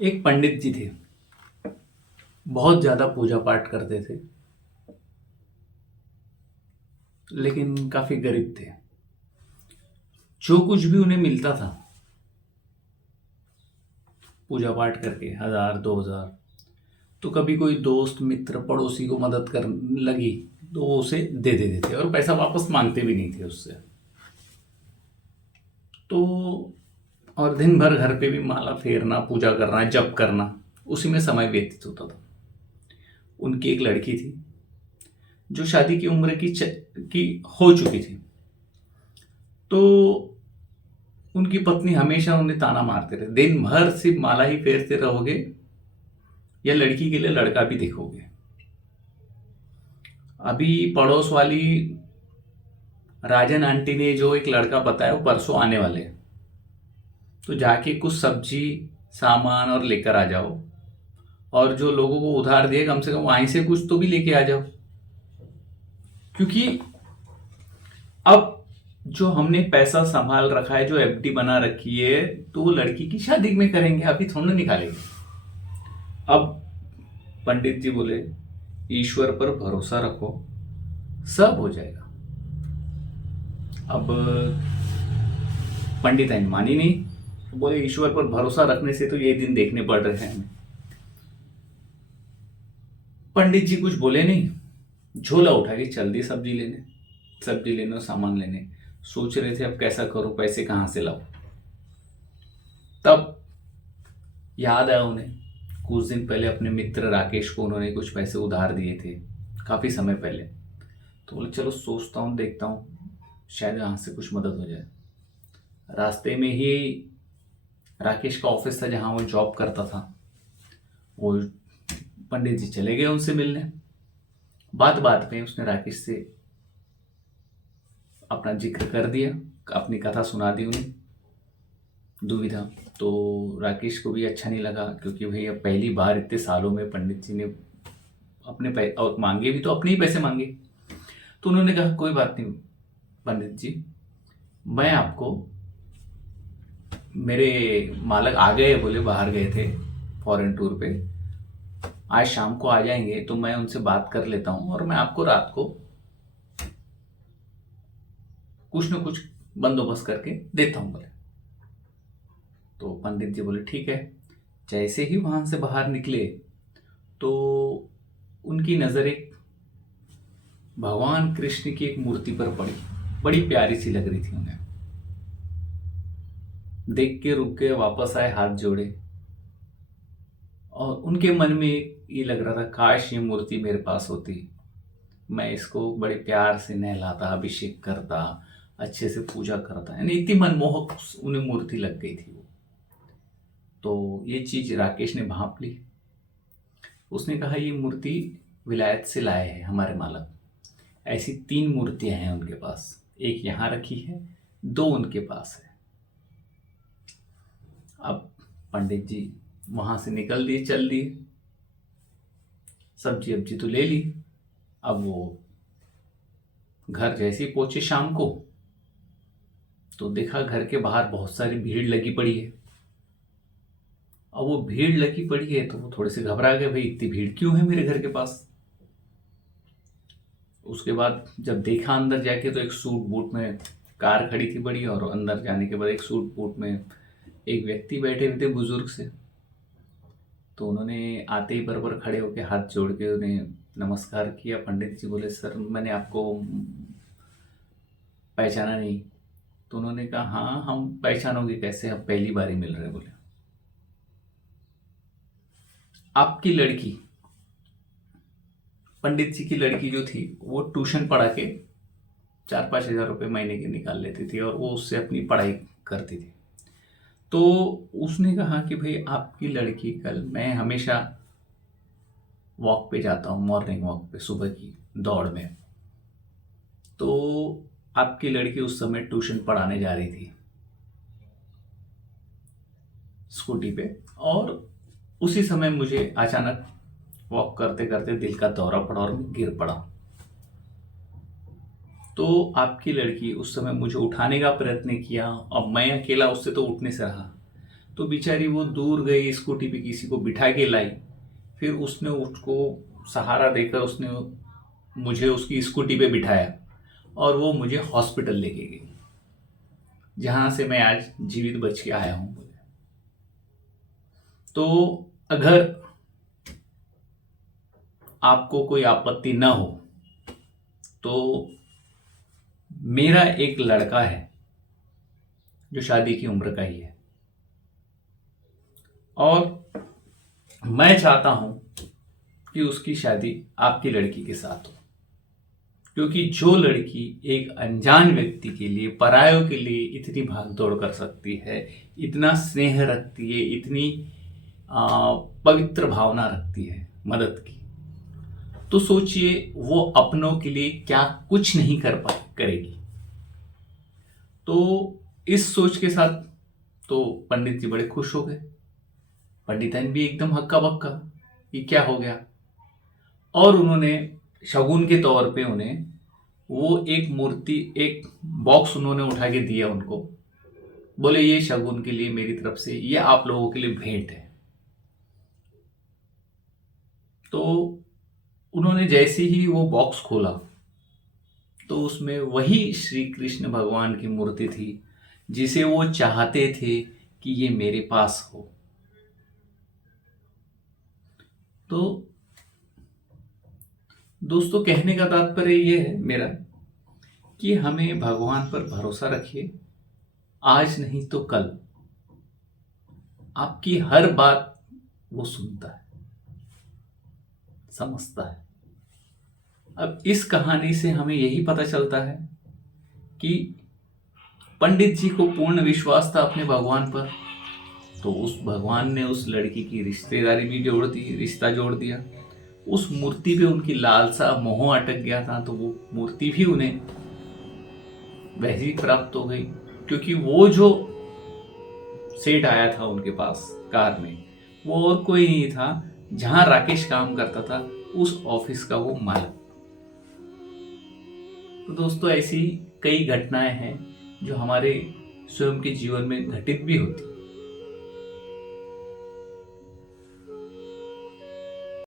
एक पंडित जी थे। बहुत ज़्यादा पूजा पाठ करते थे, लेकिन काफ़ी गरीब थे। जो कुछ भी उन्हें मिलता था पूजा पाठ करके, 1000 2000, तो कभी कोई दोस्त मित्र पड़ोसी को मदद कर लगी तो वो उसे दे देते थे और पैसा वापस मांगते भी नहीं थे उससे। तो और दिन भर घर पे भी माला फेरना, पूजा करना, जप करना, उसी में समय व्यतीत होता था। उनकी एक लड़की थी जो शादी की उम्र की हो चुकी थी। तो उनकी पत्नी हमेशा उन्हें ताना मारते रहे, दिन भर सिर्फ माला ही फेरते रहोगे या लड़की के लिए लड़का भी देखोगे। अभी पड़ोस वाली राजन आंटी ने जो एक लड़का बताया वो परसों आने वाले हैं, तो जाके कुछ सब्जी सामान और लेकर आ जाओ, और जो लोगों को उधार दिए कम से कम वहीं से कुछ तो भी लेके आ जाओ। क्योंकि अब जो हमने पैसा संभाल रखा है, जो एफडी बना रखी है, तो वो लड़की की शादी में करेंगे, अभी थोड़ा ना निकालेंगे। अब पंडित जी बोले, ईश्वर पर भरोसा रखो, सब हो जाएगा। अब पंडित मानी नहीं, तो बोले ईश्वर पर भरोसा रखने से तो ये दिन देखने पड़ रहे हैं हमें। पंडित जी कुछ बोले नहीं, झोला उठा के चल दी सब्जी लेने और सामान लेने। सोच रहे थे अब कैसा करो, पैसे कहाँ से लाओ। तब याद आया उन्हें, कुछ दिन पहले अपने मित्र राकेश को उन्होंने कुछ पैसे उधार दिए थे, काफ़ी समय पहले। तो बोले चलो सोचता हूँ, देखता हूँ, शायद यहाँ से कुछ मदद हो जाए। रास्ते में ही राकेश का ऑफिस था जहाँ वो जॉब करता था। वो पंडित जी चले गए उनसे मिलने। बात बात में उसने राकेश से अपना जिक्र कर दिया, अपनी कथा सुना दी उन्हें, दुविधा। तो राकेश को भी अच्छा नहीं लगा, क्योंकि भाई अब पहली बार इतने सालों में पंडित जी ने अपने और मांगे भी तो अपने ही पैसे मांगे। तो उन्होंने कहा कोई बात नहीं पंडित जी, मैं आपको, मेरे मालक आ गए, बोले बाहर गए थे फॉरेन टूर पे, आज शाम को आ जाएंगे, तो मैं उनसे बात कर लेता हूँ और मैं आपको रात को कुछ न कुछ बंदोबस्त करके देता हूँ, बोले। तो पंडित जी बोले ठीक है। जैसे ही वहां से बाहर निकले तो उनकी नज़र एक भगवान कृष्ण की एक मूर्ति पर पड़ी, बड़ी प्यारी सी लग रही थी उन्हें। देख के रुक के वापस आए, हाथ जोड़े, और उनके मन में ये लग रहा था काश ये मूर्ति मेरे पास होती, मैं इसको बड़े प्यार से नहलाता, अभिषेक करता, अच्छे से पूजा करता। यानी इतनी मनमोहक उन्हें मूर्ति लग गई थी वो। तो ये चीज राकेश ने भांप ली। उसने कहा ये मूर्ति विलायत से लाए हैं हमारे मालक। ऐसी 3 मूर्तियां हैं उनके पास, एक यहाँ रखी है, 2 उनके पास है। अब पंडित जी वहां से निकल दिए, चल दिए, सब्जी अब्जी तो ले ली। अब वो घर जैसे ही पहुंचे शाम को, तो देखा घर के बाहर बहुत सारी भीड़ लगी पड़ी है। अब वो भीड़ लगी पड़ी है तो वो थोड़े से घबरा गए, भाई इतनी भीड़ क्यों है मेरे घर के पास। उसके बाद जब देखा अंदर जाके, तो एक सूट बूट में कार खड़ी थी बड़ी, और अंदर जाने के बाद एक सूट बूट में एक व्यक्ति बैठे हुए थे बुजुर्ग से। तो उन्होंने आते ही बराबर खड़े होकर हाथ जोड़ के उन्हें नमस्कार किया। पंडित जी बोले सर मैंने आपको पहचाना नहीं। तो उन्होंने कहा हाँ हम पहचानोगे कैसे, हम पहली बार ही मिल रहे हैं। बोले आपकी लड़की, पंडित जी की लड़की जो थी, वो ट्यूशन पढ़ा के 4-5 हज़ार रुपये महीने के निकाल लेती थी, और वो उससे अपनी पढ़ाई करती थी। तो उसने कहा कि भाई आपकी लड़की, कल मैं हमेशा वॉक पे जाता हूँ, मॉर्निंग वॉक पे, सुबह की दौड़ में, तो आपकी लड़की उस समय ट्यूशन पढ़ाने जा रही थी स्कूटी पे, और उसी समय मुझे अचानक वॉक करते करते दिल का दौरा पड़ा और मैं गिर पड़ा। तो आपकी लड़की उस समय मुझे उठाने का प्रयत्न किया, अब मैं अकेला उससे तो उठने से रहा। तो बेचारी वो दूर गई, स्कूटी पे किसी को बिठा के लाई, फिर उसने उसको सहारा देकर उसने मुझे उसकी स्कूटी पे बिठाया और वो मुझे हॉस्पिटल लेके गई, जहां से मैं आज जीवित बच के आया हूं। तो अगर आपको कोई आपत्ति न हो तो मेरा एक लड़का है जो शादी की उम्र का ही है, और मैं चाहता हूं कि उसकी शादी आपकी लड़की के साथ हो, क्योंकि जो लड़की एक अनजान व्यक्ति के लिए, परायों के लिए इतनी भागदौड़ कर सकती है, इतना स्नेह रखती है, इतनी पवित्र भावना रखती है मदद की, तो सोचिए वो अपनों के लिए क्या कुछ नहीं करेगी। तो इस सोच के साथ तो पंडित जी बड़े खुश हो गए, पंडितन भी एकदम हक्का बक्का कि क्या हो गया, और उन्होंने शगुन के तौर पे उन्हें वो एक मूर्ति, एक बॉक्स उन्होंने उठा के दिया उनको, बोले ये शगुन के लिए मेरी तरफ से, ये आप लोगों के लिए भेंट है। तो उन्होंने जैसे ही वो बॉक्स खोला तो उसमें वही श्री कृष्ण भगवान की मूर्ति थी जिसे वो चाहते थे कि ये मेरे पास हो। तो दोस्तों, कहने का तात्पर्य ये है मेरा कि हमें भगवान पर भरोसा रखिए, आज नहीं तो कल आपकी हर बात वो सुनता है, समझता है। अब इस कहानी से हमें यही पता चलता है कि पंडित जी को पूर्ण विश्वास था अपने भगवान पर, तो उस भगवान ने उस लड़की की रिश्तेदारी भी जोड़ दी, रिश्ता जोड़ दिया। उस मूर्ति पे उनकी लालसा, मोह अटक गया था, तो वो मूर्ति भी उन्हें वैसी प्राप्त हो गई, क्योंकि वो जो सेठ आया था उनके पास कार में, वो और कोई नहीं था, जहां राकेश काम करता था उस ऑफिस का वो मालिक। तो दोस्तों, ऐसी कई घटनाएं हैं जो हमारे स्वयं के जीवन में घटित भी होती हैं।